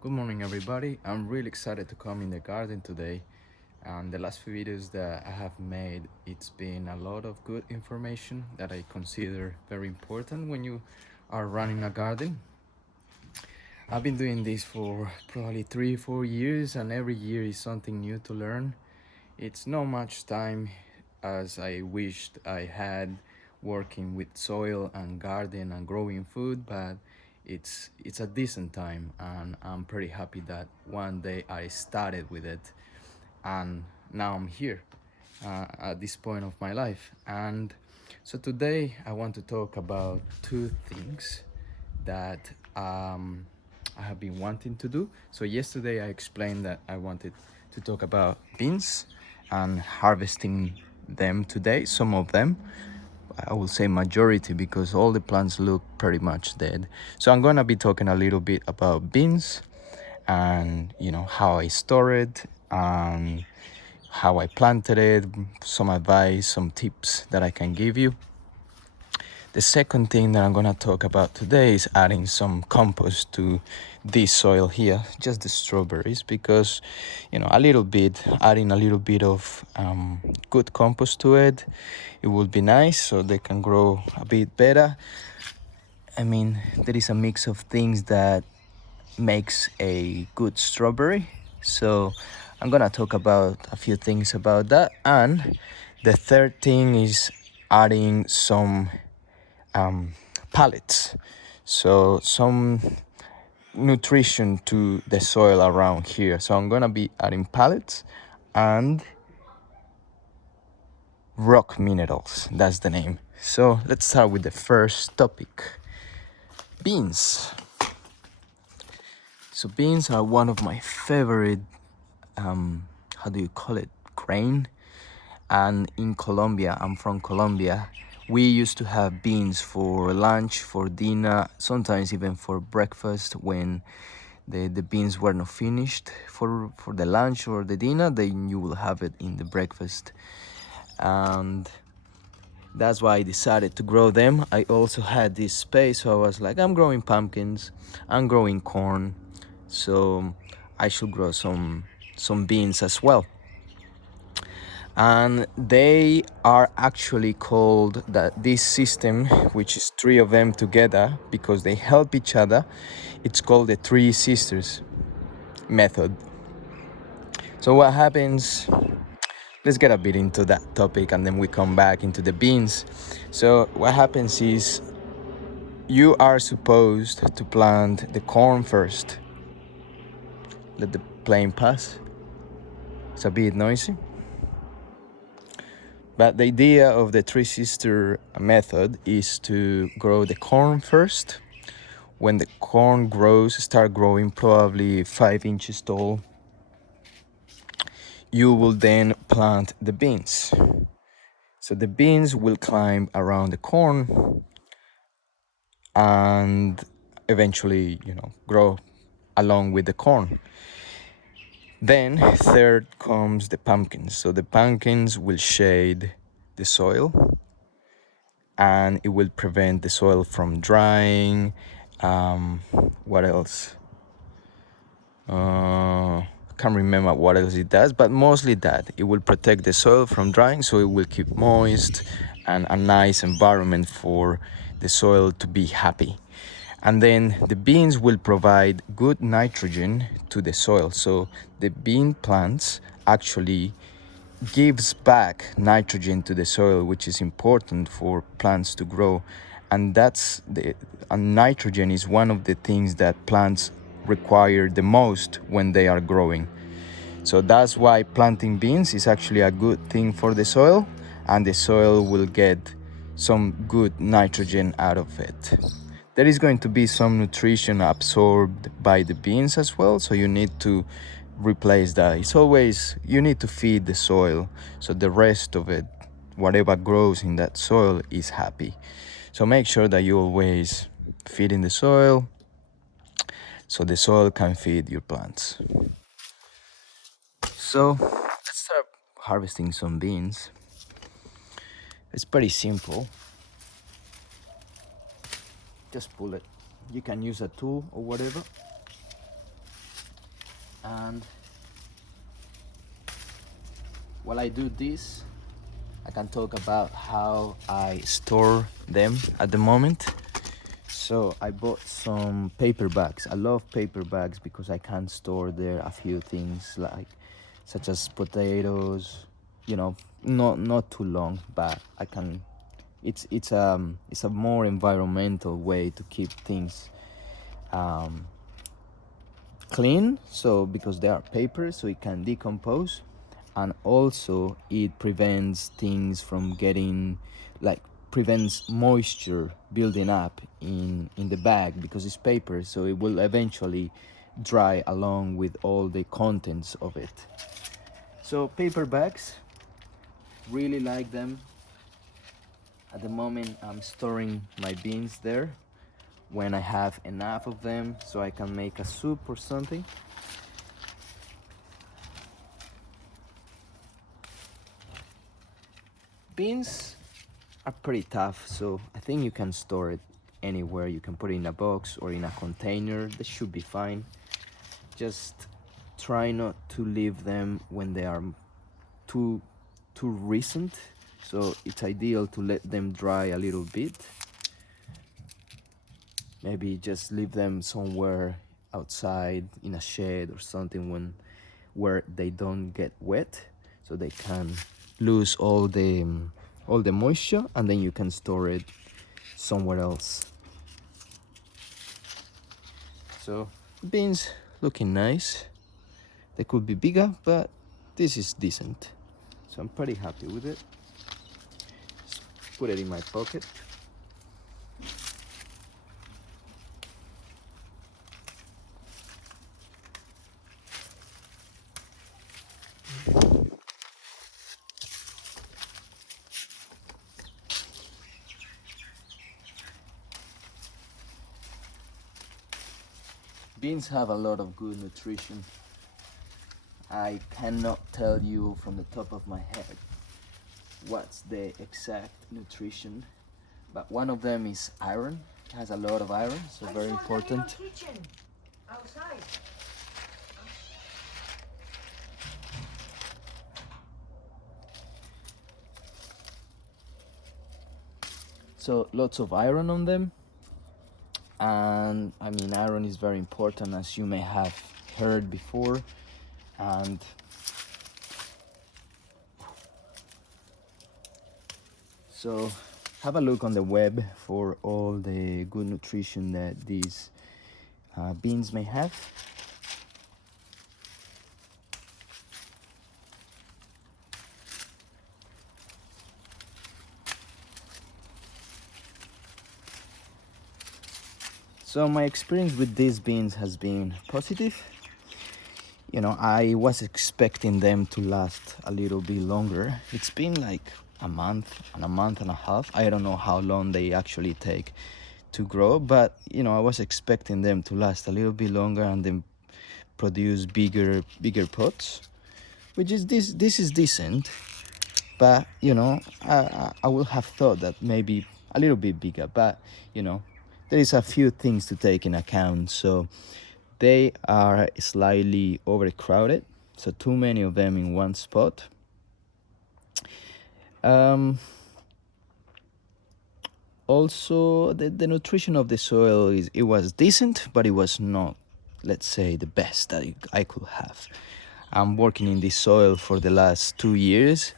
Good morning, everybody. I'm really excited to come in the garden today. And the last few videos that I have made, it's been a lot of good information that I consider very important when you are running a garden. I've been doing this for probably 3 4 years, and every year is something new to learn. It's not much time as I wished I had working with soil and garden and growing food, but it's a decent time, and I'm pretty happy that one day I started with it, and now I'm here at this point of my life. And so today I want to talk about two things that I have been wanting to do. So yesterday I explained that I wanted to talk about beans and harvesting them today, some of them. I will say majority because all the plants look pretty much dead. So I'm gonna be talking a little bit about beans and how I store it and how I planted it, some advice, some tips that I can give you. The second thing that I'm gonna talk about today is adding some compost to this soil here, just the strawberries, because adding a little bit of good compost to it, it would be nice so they can grow a bit better. I mean, there is a mix of things that makes a good strawberry. So I'm gonna talk about a few things about that. And the third thing is adding some pallets, so some nutrition to the soil around here. So I'm gonna be adding pallets and rock minerals, that's the name. So let's start with the first topic: beans. So beans are one of my favorite how do you call it, grain. And in Colombia, I'm from Colombia, we used to have beans for lunch, for dinner, sometimes even for breakfast. When the beans were not finished for the lunch or the dinner, then you will have it in the breakfast. And that's why I decided to grow them. I also had this space, so I was like, I'm growing pumpkins, I'm growing corn, so I should grow some beans as well. And they are actually called that this system, which is three of them together because they help each other, it's called the three sisters method. So what happens, let's get a bit into that topic and then we come back into the beans. So what happens is you are supposed to plant the corn first. Let the plane pass. It's a bit noisy. But the idea of the three sister method is to grow the corn first. When the corn start growing probably 5 inches tall, you will then plant the beans. So the beans will climb around the corn and eventually, grow along with the corn. Then third comes the pumpkins. So the pumpkins will shade the soil and it will prevent the soil from drying. What else? Can't remember what else it does, but mostly that. It will protect the soil from drying, so it will keep moist and a nice environment for the soil to be happy. And then the beans will provide good nitrogen to the soil. So the bean plants actually gives back nitrogen to the soil, which is important for plants to grow. And nitrogen is one of the things that plants require the most when they are growing. So that's why planting beans is actually a good thing for the soil, and the soil will get some good nitrogen out of it. There is going to be some nutrition absorbed by the beans as well, so you need to replace that. It's always, you need to feed the soil so the rest of it, whatever grows in that soil, is happy. So make sure that you always feed in the soil so the soil can feed your plants. So let's start harvesting some beans. It's pretty simple. Just pull it. You can use a tool or whatever. And while I do this, I can talk about how I store them at the moment. So I bought some paper bags. I love paper bags because I can store there a few things like such as potatoes, you know, not too long, but I can it's a more environmental way to keep things um, clean, so because they are paper, so it can decompose, and also it prevents things from getting like prevents moisture building up in the bag because it's paper, so it will eventually dry along with all the contents of it. So paper bags, really like them. At the moment I'm storing my beans there when I have enough of them so I can make a soup or something. Beans are pretty tough, so I think you can store it anywhere. You can put it in a box or in a container. They should be fine. Just try not to leave them when they are too recent. So it's ideal to let them dry a little bit. Maybe just leave them somewhere outside in a shed or something where they don't get wet, so they can lose all the moisture, and then you can store it somewhere else. So beans looking nice. They could be bigger, but this is decent, so I'm pretty happy with it. Just put it in my pocket. Beans have a lot of good nutrition. I cannot tell you from the top of my head what's the exact nutrition, but one of them is iron. It has a lot of iron, so very important. Outside. So lots of iron on them, and I mean iron is very important, as you may have heard before. And so have a look on the web for all the good nutrition that these beans may have. So my experience with these beans has been positive. You know, I was expecting them to last a little bit longer. It's been like a month and a half. I don't know how long they actually take to grow, but you know, I was expecting them to last a little bit longer and then produce bigger pots, which is this is decent. But you know, I would have thought that maybe a little bit bigger, but you know, there is a few things to take in account. So they are slightly overcrowded, so too many of them in one spot. Also, the nutrition of the soil it was decent, but it was not, let's say, the best that I could have. I'm working in this soil for the last 2 years,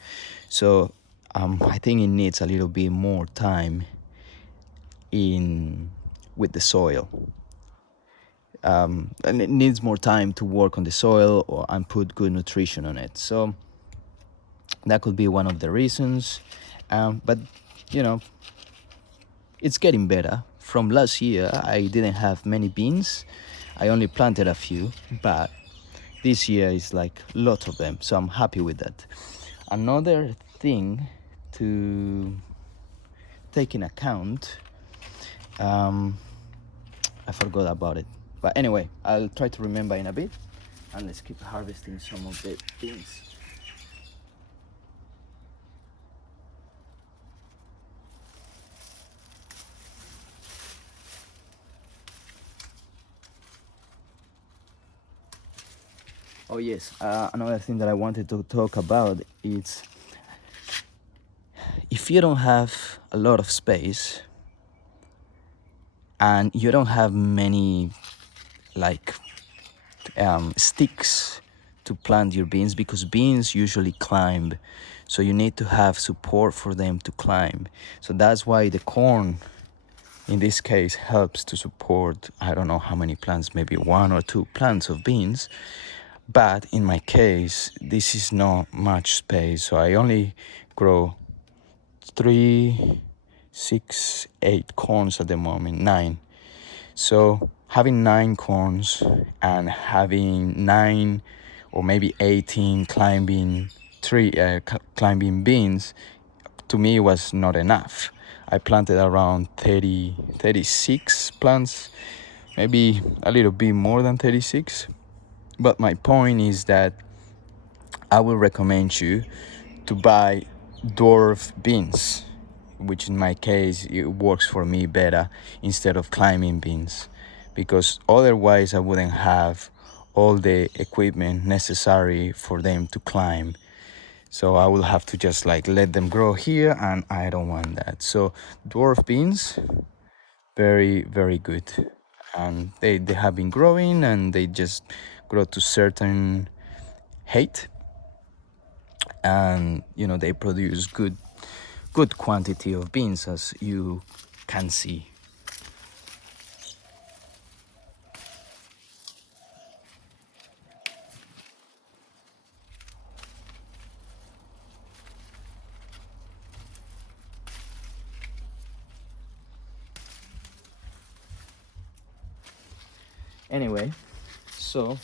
so I think it needs a little bit more time in with the soil. And it needs more time to work on the soil and put good nutrition on it. So that could be one of the reasons. But you know, it's getting better. From last year, I didn't have many beans. I only planted a few, but this year is like lots of them. So I'm happy with that. Another thing to take in account, I forgot about it. But anyway, I'll try to remember in a bit, and let's keep harvesting some of the beans. Oh yes, another thing that I wanted to talk about is if you don't have a lot of space and you don't have many like sticks to plant your beans, because beans usually climb, so you need to have support for them to climb. So that's why the corn in this case helps to support, I don't know how many plants, maybe 1 or 2 plants of beans. But in my case, this is not much space, so I only grow 3, 6, 8 corns at the moment, 9. So having 9 corns and having 9 or maybe 18 climbing beans, to me was not enough. I planted around 30, 36 plants, maybe a little bit more than 36. But my point is that I will recommend you to buy dwarf beans, which in my case it works for me better instead of climbing beans, because otherwise I wouldn't have all the equipment necessary for them to climb. So I will have to just like let them grow here, and I don't want that. So dwarf beans, very, very good. And they have been growing, and they just grow to certain height, and they produce good quantity of beans, as you can see. Anyway, so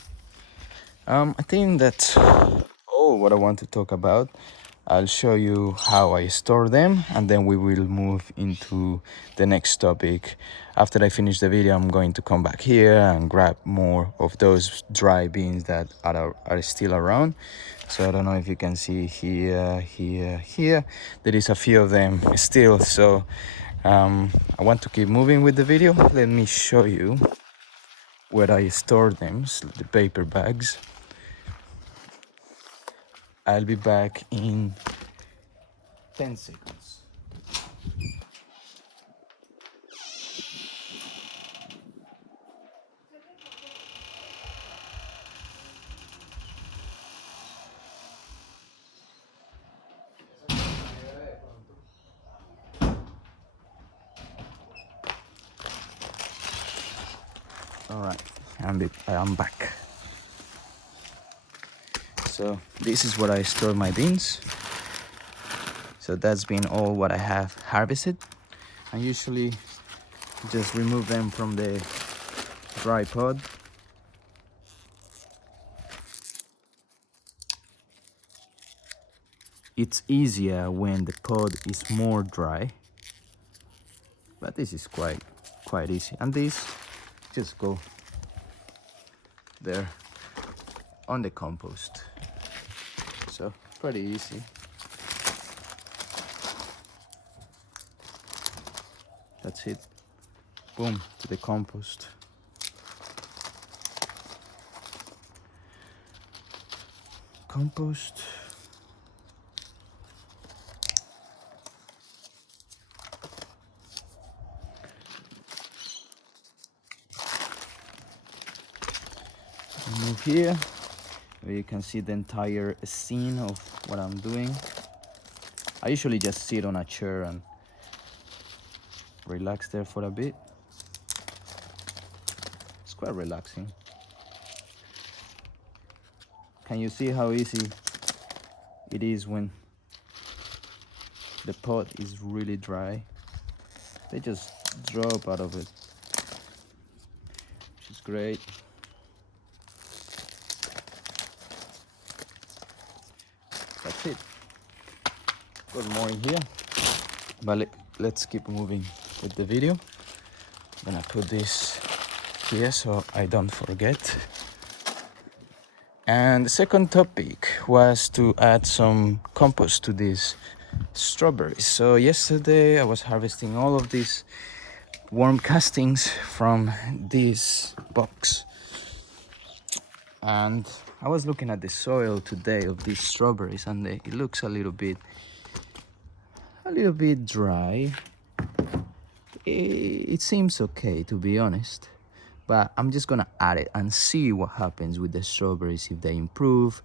I think that's all what I want to talk about. I'll show you how I store them, and then we will move into the next topic. After I finish the video, I'm going to come back here and grab more of those dry beans that are still around. So I don't know if you can see here, here. There is a few of them still. So I want to keep moving with the video. Let me show you where I store them, the paper bags. I'll be back in 10 seconds. All right, I'm back. So this is where I store my beans. So that's been all what I have harvested. I usually just remove them from the dry pod. It's easier when the pod is more dry, but this is quite easy. And this just go there on the compost. So pretty easy. That's it. Boom, to the compost. Compost. Move here, where you can see the entire scene of what I'm doing. I usually just sit on a chair and relax there for a bit. It's quite relaxing. Can you see how easy it is when the pot is really dry? They just drop out of it, which is great. That's it. Got more in here, but let's keep moving with the video. I'm gonna put this here so I don't forget. And the second topic was to add some compost to these strawberries. So yesterday I was harvesting all of these worm castings from this box. And I was looking at the soil today of these strawberries, and it looks a little bit dry. It seems okay, to be honest, but I'm just gonna add it and see what happens with the strawberries, if they improve,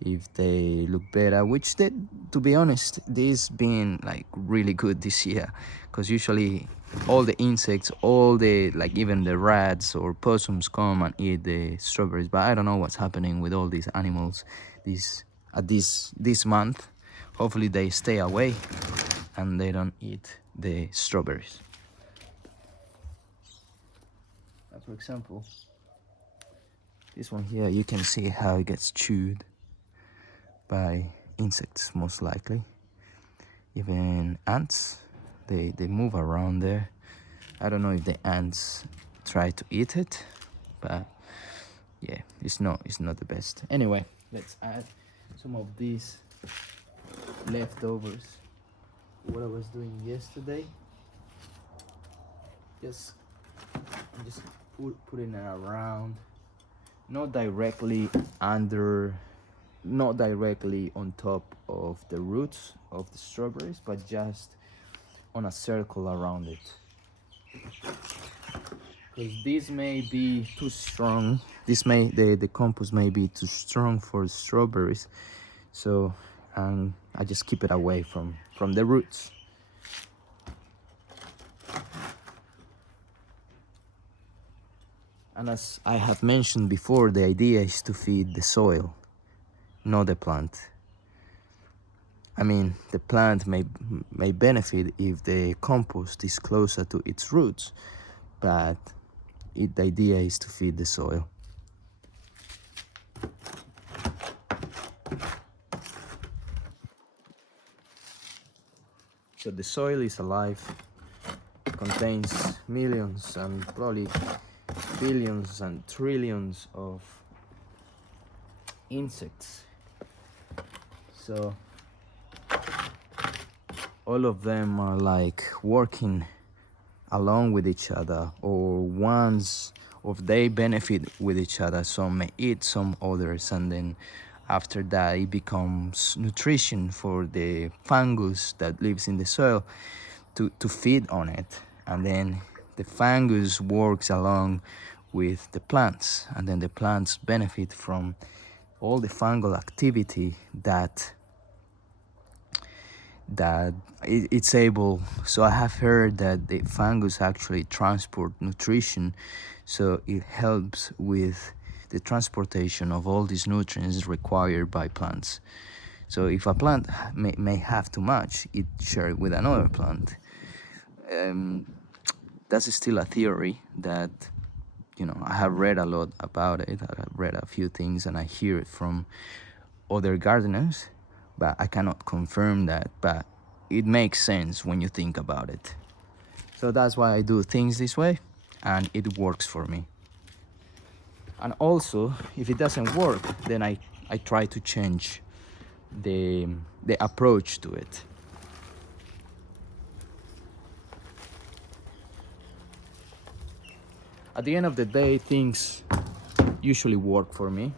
if they look better, which they, to be honest, this been like really good this year, because usually all the insects, all the, like, even the rats or possums come and eat the strawberries, but I don't know what's happening with all these animals this month. Hopefully they stay away and they don't eat the strawberries. For example, this one here, you can see how it gets chewed by insects, most likely. Even ants, they move around there. I don't know if the ants try to eat it, but yeah, it's not the best. Anyway, let's add some of these leftovers. What I was doing yesterday, I'm just putting it around, not directly on top of the roots of the strawberries, but just on a circle around it, because this may be too strong. The compost may be too strong for strawberries, so I just keep it away from the roots. And as I have mentioned before, the idea is to feed the soil, not the plant. I mean, the plant may benefit if the compost is closer to its roots, but the idea is to feed the soil. So the soil is alive. It contains millions and probably billions and trillions of insects. So all of them are like working along with each other, or ones of they benefit with each other. Some may eat some others, and then after that it becomes nutrition for the fungus that lives in the soil to feed on it, and then the fungus works along with the plants, and then the plants benefit from all the fungal activity that it's able. So I have heard that the fungus actually transport nutrition, so it helps with the transportation of all these nutrients required by plants. So if a plant may have too much, it share it with another plant. That's still a theory that, I have read a lot about it. I have read a few things and I hear it from other gardeners, but I cannot confirm that. But it makes sense when you think about it. So that's why I do things this way, and it works for me. And also, if it doesn't work, then I try to change the approach to it. At the end of the day, things usually work for me.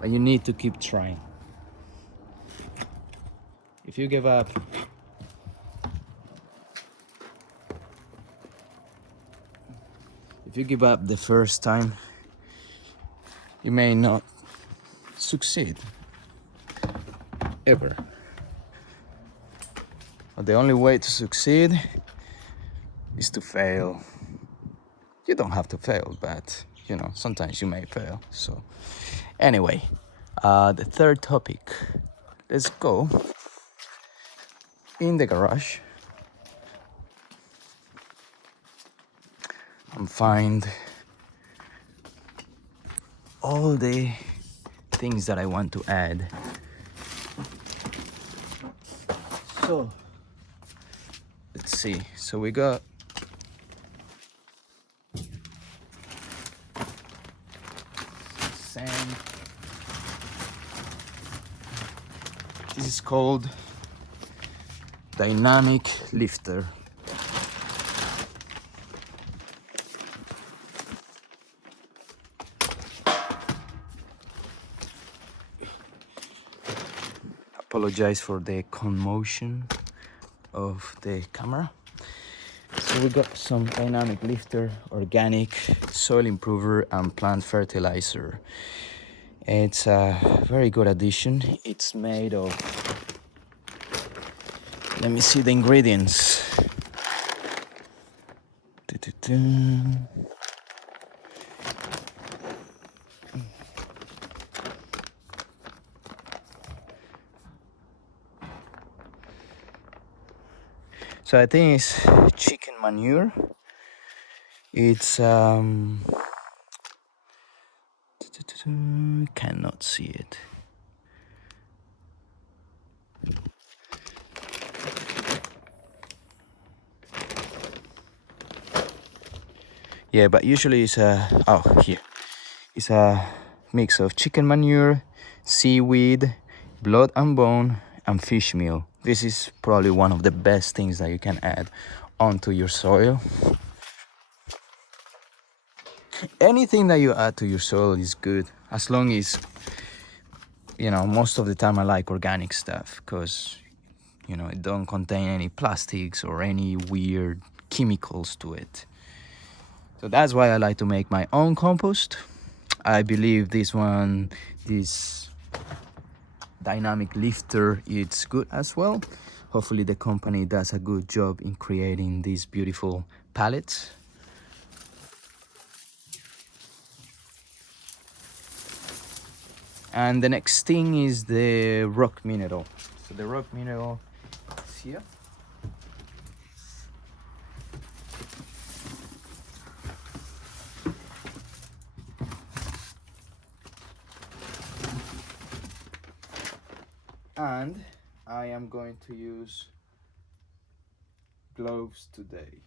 But you need to keep trying. If you give up, the first time, you may not succeed ever. But the only way to succeed is to fail. You don't have to fail, but sometimes you may fail. So anyway, the third topic. Let's go in the garage and find all the things that I want to add. So let's see. So we got sand, This is called dynamic lifter. Apologize for the commotion of the camera. So we got some dynamic lifter, organic, soil improver, and plant fertilizer. It's a very good addition. It's made of, let me see the ingredients. Dun-dun-dun. So I think it's chicken manure. It's cannot see it. Yeah, but usually it's here. It's a mix of chicken manure, seaweed, blood and bone, and fish meal. This is probably one of the best things that you can add onto your soil. Anything that you add to your soil is good, as long as, you know, most of the time I like organic stuff because, you know, it don't contain any plastics or any weird chemicals to it. So that's why I like to make my own compost. I believe this dynamic lifter, it's good as well. Hopefully the company does a good job in creating these beautiful pallets. And the next thing is the rock mineral. So the rock mineral is here. And I am going to use gloves today.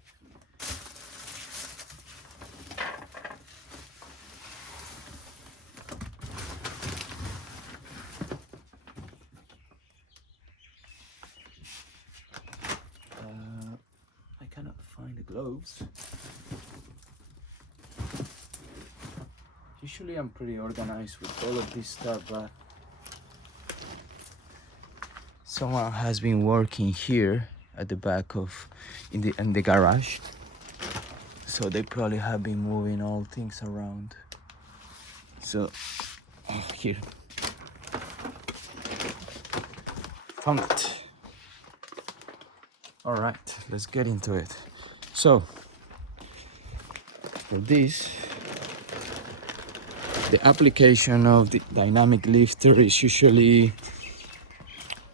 I cannot find the gloves. Usually I'm pretty organized with all of this stuff, but someone has been working here at the back of in the garage, so they probably have been moving all things around. So here, found it. All right, let's get into it. So for this, the application of the dynamic lifter is usually,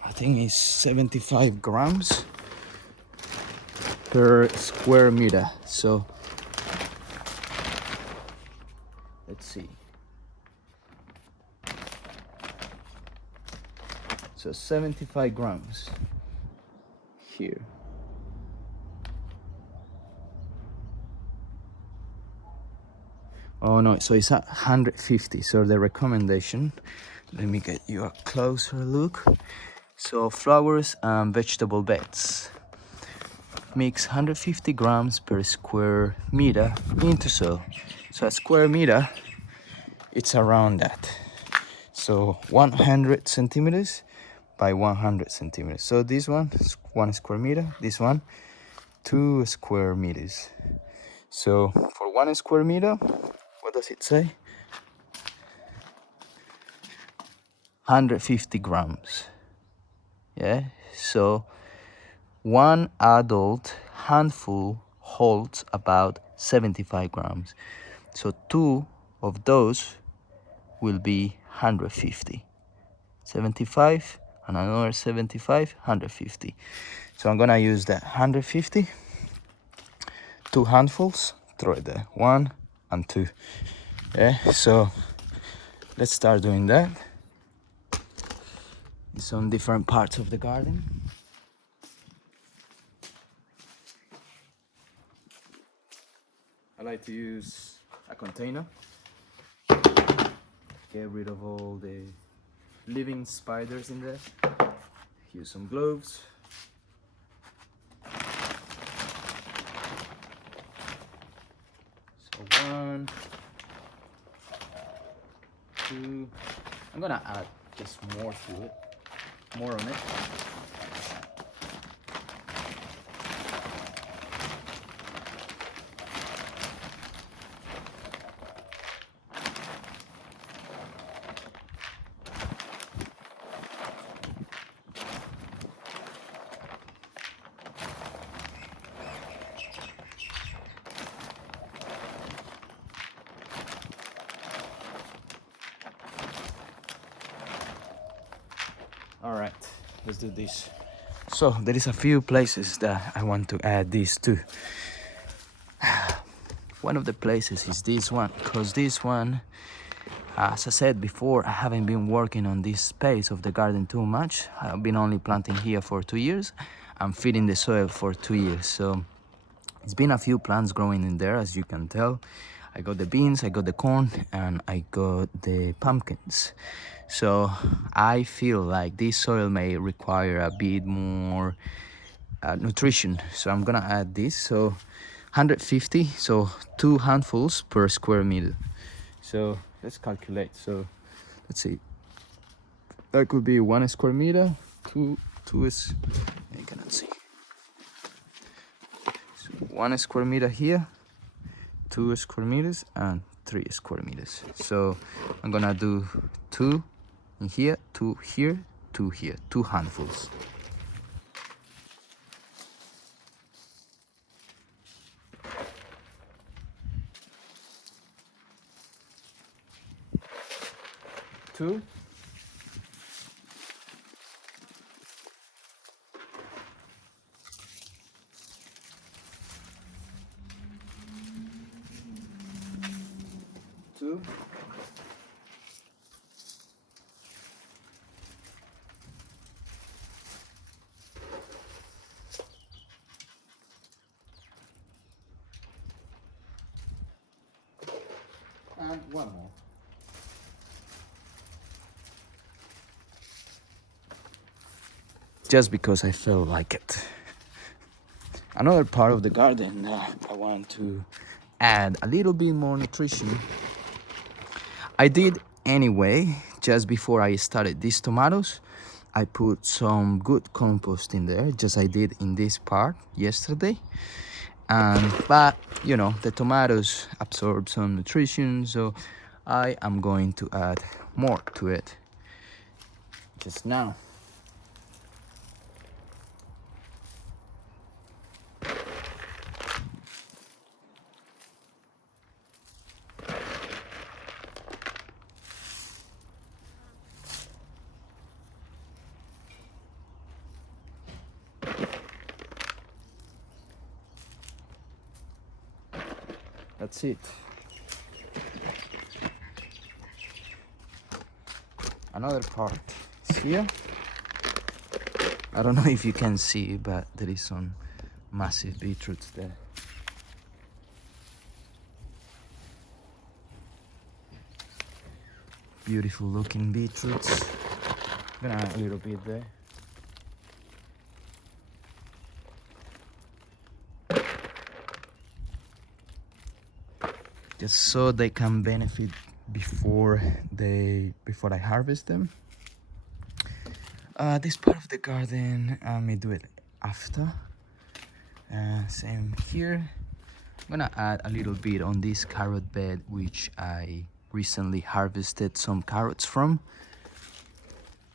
I think it's 75 grams per square meter. So let's see. So 75 grams here. Oh no, so it's at 150. So the recommendation, let me get you a closer look. So flowers and vegetable beds. Mix 150 grams per square meter into soil. So a square meter, it's around that. So 100 centimeters by 100 centimeters. So this one is 1 square meter, this one 2 square meters. So for 1 square meter, what does it say? 150 grams. Yeah, so one adult handful holds about 75 grams. So 2 of those will be 150. 75 and another 75, 150. So I'm gonna use that 150, 2 handfuls, throw it there, 1 and 2. Yeah, so let's start doing that. It's on different parts of the garden. I like to use a container. Get rid of all the living spiders in there. use some gloves. So 1, 2. I'm gonna add just more to it, more on it. All right, let's do this. So there is a few places that I want to add this to. One of the places is this one, because this one, as I said before, I haven't been working on this space of the garden too much. I've been only planting here for 2 years. I'm feeding the soil for 2 years. So it's been a few plants growing in there, as you can tell. I got the beans, I got the corn, and I got the pumpkins. So I feel like this soil may require a bit more nutrition. So I'm gonna add this. So 150, so 2 handfuls per square meter. So let's calculate. So let's see. That could be 1 square meter. Two is, you cannot see. So 1 square meter here, 2 square meters, and 3 square meters. So I'm gonna do 2 in here, 2 here, 2 here, 2 handfuls. Two. Two. And 1 more. Just because I felt like it. Another part of the garden, I want to add a little bit more nutrition. I did anyway, just before I started these tomatoes. I put some good compost in there, just I did in this part yesterday. But you know, the tomatoes absorb some nutrition, so I am going to add more to it just now. That's it. Another part is here. I don't know if you can see, but there is some massive beetroots there. Beautiful looking beetroots. Gonna add a little bit there. Just so they can benefit before I harvest them. This part of the garden I may do it after. Same here. I'm gonna add a little bit on this carrot bed, which I recently harvested some carrots from.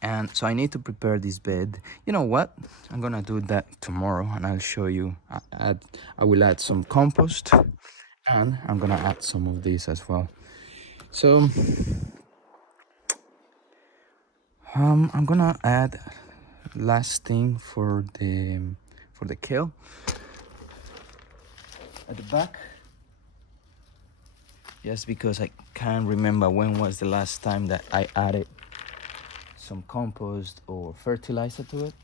And so I need to prepare this bed. You know what? I'm gonna do that tomorrow, and I'll show you. I will add some compost, and I'm gonna add some of this as well. So I'm gonna add last thing for the kale at the back. Just because I can't remember when was the last time that I added some compost or fertilizer to it.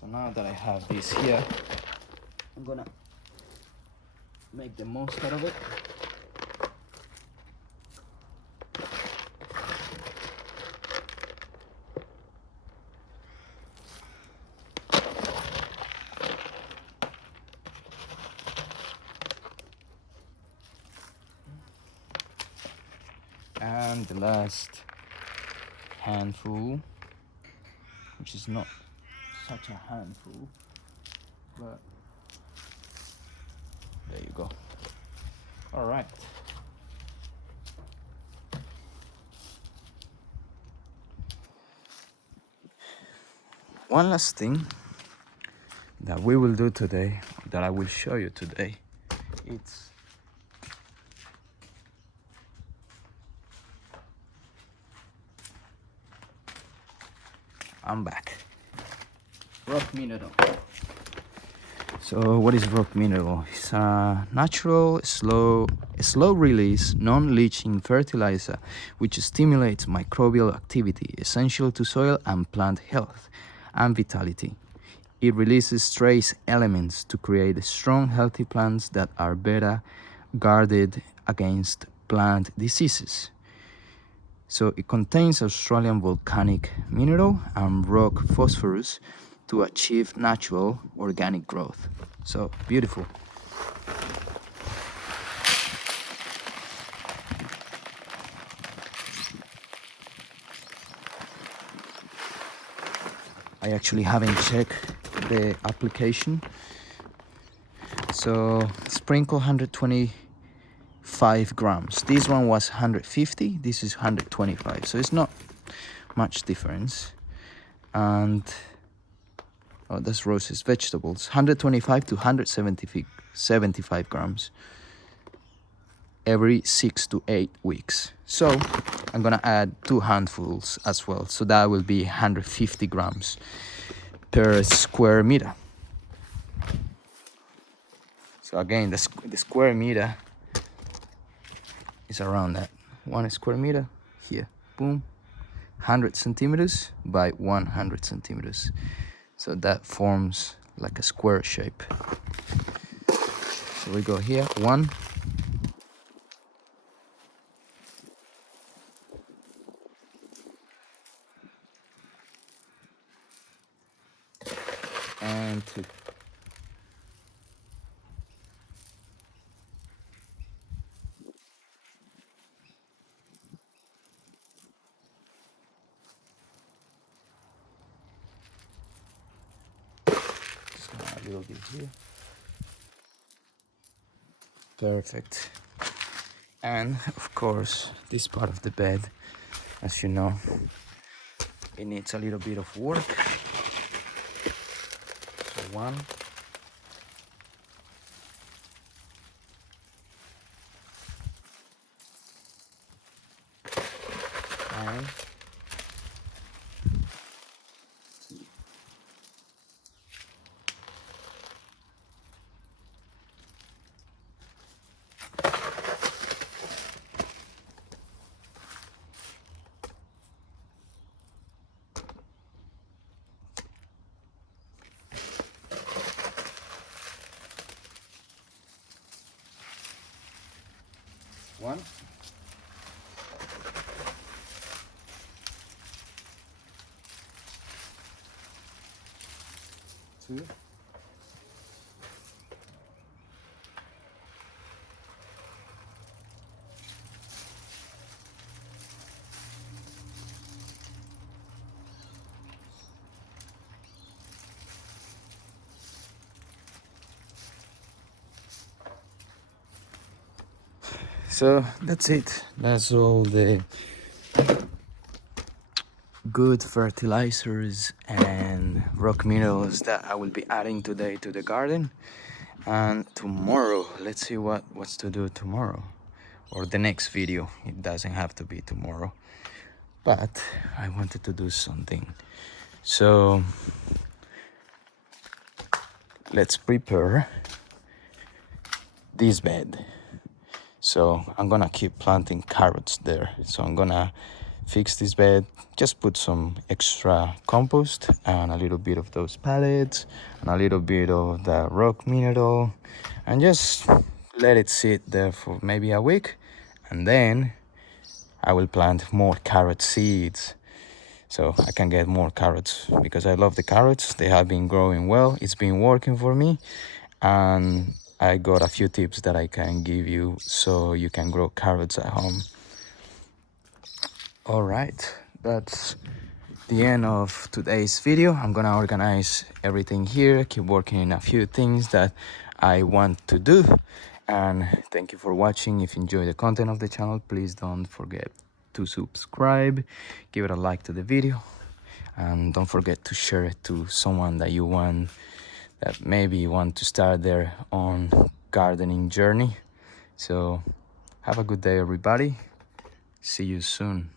So now that I have this here, I'm gonna make the most out of it. And the last handful, which is not such a handful, but there you go. All right. One last thing that we will do today, that I will show you today, it's I'm back. Rock mineral. So what is rock mineral? It's a natural, slow release, non-leaching fertilizer which stimulates microbial activity essential to soil and plant health and vitality. It releases trace elements to create strong, healthy plants that are better guarded against plant diseases. So it contains Australian volcanic mineral and rock phosphorus to achieve natural organic growth. So beautiful. I actually haven't checked the application. So sprinkle 125 grams. This one was 150, this is 125. So it's not much difference. And oh, that's roses, vegetables, 125 to 175 grams every 6 to 8 weeks. So I'm gonna add 2 handfuls as well. So that will be 150 grams per square meter. So again, the square meter is around that. 1 square meter here, boom, 100 centimeters by 100 centimeters. So that forms like a square shape. So we go here, 1, and 2. Just gonna add a little bit here. Perfect. And of course, this part of the bed, as you know, it needs a little bit of work. So 1, and 1, 2, 3. So that's it. That's all the good fertilizers and rock minerals that I will be adding today to the garden. And tomorrow, let's see what's to do tomorrow, or the next video. It doesn't have to be tomorrow, but I wanted to do something. So let's prepare this bed. So I'm gonna keep planting carrots there. So I'm gonna fix this bed, just put some extra compost and a little bit of those pellets and a little bit of the rock mineral, and just let it sit there for maybe a week, and then I will plant more carrot seeds so I can get more carrots, because I love the carrots. They have been growing well, it's been working for me, and I got a few tips that I can give you so you can grow carrots at home. All right, that's the end of today's video. I'm gonna organize everything here, keep working in a few things that I want to do. And thank you for watching. If you enjoy the content of the channel, please don't forget to subscribe, give it a like to the video, and don't forget to share it to someone that you want, that maybe want to start their own gardening journey. So have a good day, everybody. See you soon.